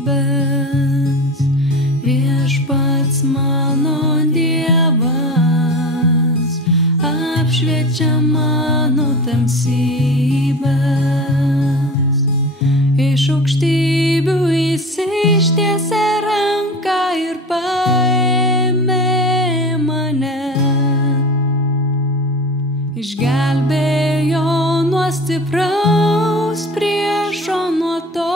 tamsybės, viešpats mano Dievas, apšviečia mano tamsybės. Iš aukštybių jis ištiesė ranką ir paėmė mane. Išgelbėjo nuo stipraus priešo, nuo to,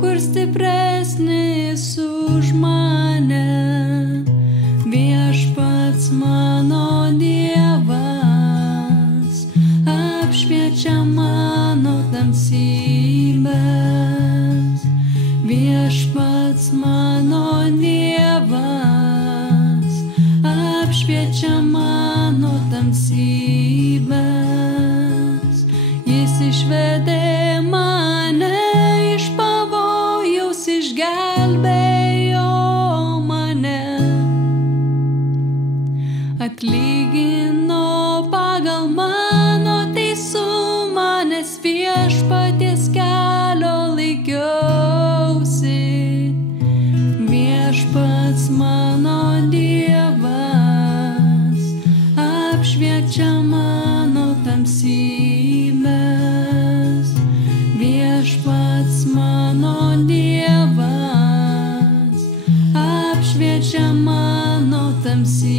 kur stipresnis už mane. Viešpats mano Dievas, apšviečia mano tamsybės. Viešpats mano Dievas, apšviečia mano tamsybės. Jis išvedė mane iš pavojaus, išgelbėjo mane. Atlygino pagal mano teisumą, nes viešpaties kelio laikiausi. Viešpats mano Dievas, apšviečia mano tamsybės. Viešpats mano Dievas, apšviečia mano tamsybės.